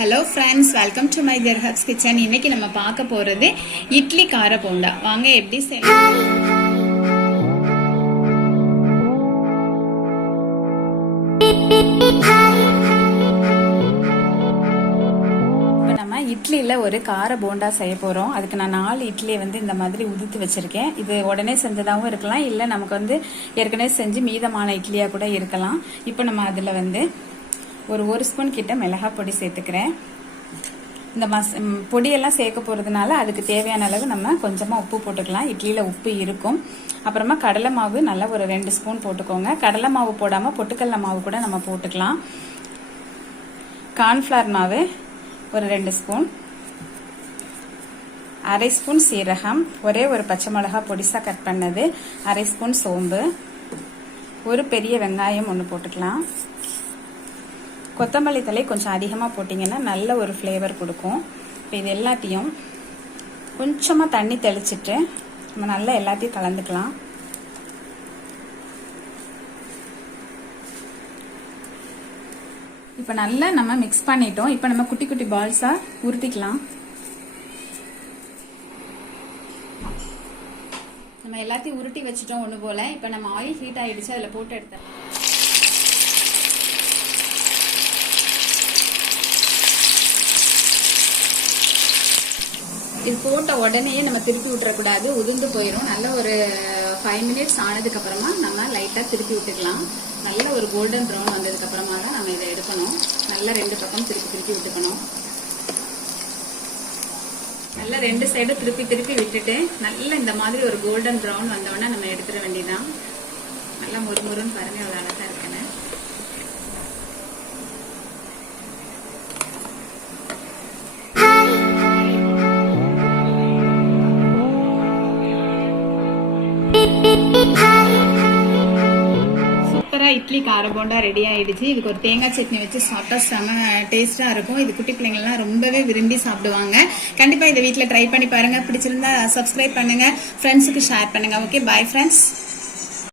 Hello friends, welcome to my dear herbs kitchen. இன்னைக்கு நம்ம பார்க்க போறது இட்லி கார போண்டா. வாங்க எப்படி செய்யலாம். இப்போ நம்ம இட்லியில் ஒரு கார போண்டா செய்ய போகிறோம். அதுக்கு நான் 4 இட்லியை இந்த மாதிரி உதுத்து வச்சுருக்கேன். இது உடனே செஞ்சதாகவும் இருக்கலாம், இல்லை நமக்கு ஏற்கனவே செஞ்சு மீதமான இட்லியாக கூட இருக்கலாம். இப்போ நம்ம அதில் ஒரு ஸ்பூன் கிட்ட மிளகாய் பொடி சேர்த்துக்கிறேன். இந்த பொடியெல்லாம் சேர்க்க போகிறதுனால அதுக்கு தேவையான அளவு நம்ம கொஞ்சமாக உப்பு போட்டுக்கலாம். இட்லியில் உப்பு இருக்கும். அப்புறமா கடலை மாவு நல்லா ஒரு 2 ஸ்பூன் போட்டுக்கோங்க. கடலை மாவு போடாமல் பொட்டுக்கடலை மாவு கூட நம்ம போட்டுக்கலாம். கார்ன்ஃப்ளவர் மாவு ஒரு 2 ஸ்பூன், அரை ஸ்பூன் சீரகம், ஒரு பச்சை மிளகாய் பொடிசாக கட் பண்ணது, அரை ஸ்பூன் சோம்பு, ஒரு பெரிய வெங்காயம் 1 போட்டுக்கலாம். கொத்தமல்லி தழை கொஞ்சம் அதிகமாக போட்டிங்கன்னா நல்ல ஒரு ஃப்ளேவர் கொடுக்கும். இப்போ இது எல்லாத்தையும் கொஞ்சமாக தண்ணி தெளிச்சிட்டு நம்ம நல்லா எல்லாத்தையும் கலந்துக்கலாம். இப்போ நல்லா நம்ம மிக்ஸ் பண்ணிட்டோம். இப்போ நம்ம குட்டி குட்டி பால்ஸாக உருட்டிக்கலாம். நம்ம எல்லாத்தையும் உருட்டி வச்சுட்டோம் ஒன்று போல். இப்போ நம்ம ஆயில் ஹீட் ஆகிடுச்சு, அதில் போட்டு எடுத்தோம். இது போட்ட உடனே நம்ம திருப்பி விட்டுறக்கூடாது, உதிர்ந்து போயிடும். நல்ல ஒரு 5 மினிட்ஸ் ஆனதுக்கு அப்புறமா நம்ம லைட்டாக திருப்பி விட்டுக்கலாம். நல்ல ஒரு கோல்டன் ப்ரௌன் வந்ததுக்கு அப்புறமா தான் நம்ம இதை எடுக்கணும். நல்லா 2 பக்கம் திருப்பி விட்டுக்கணும். நல்லா 2 சைடும் திருப்பி விட்டுட்டு நல்லா இந்த மாதிரி ஒரு கோல்டன் ப்ரௌன் வந்தோடனே நம்ம எடுத்துட வேண்டியதான். நல்லா முறுமுறுன்னு பாருங்க, அவ்வளோ அழகா இருக்குன்னு. இட்லி கார போண்டா ரெடி ஆயிடுச்சு. இதுக்கு ஒரு தேங்காய் சட்னி வச்சு சாப்பிட்டா செம டேஸ்டா இருக்கும். இது குட்டி பிள்ளைங்கள்லாம் ரொம்பவே விரும்பி சாப்பிடுவாங்க. கண்டிப்பா இந்த வீட்டில் ட்ரை பண்ணி பாருங்க. பிடிச்சிருந்தா சப்ஸ்கிரைப் பண்ணுங்க, ஃப்ரெண்ட்ஸுக்கு ஷேர் பண்ணுங்க. Okay, bye friends.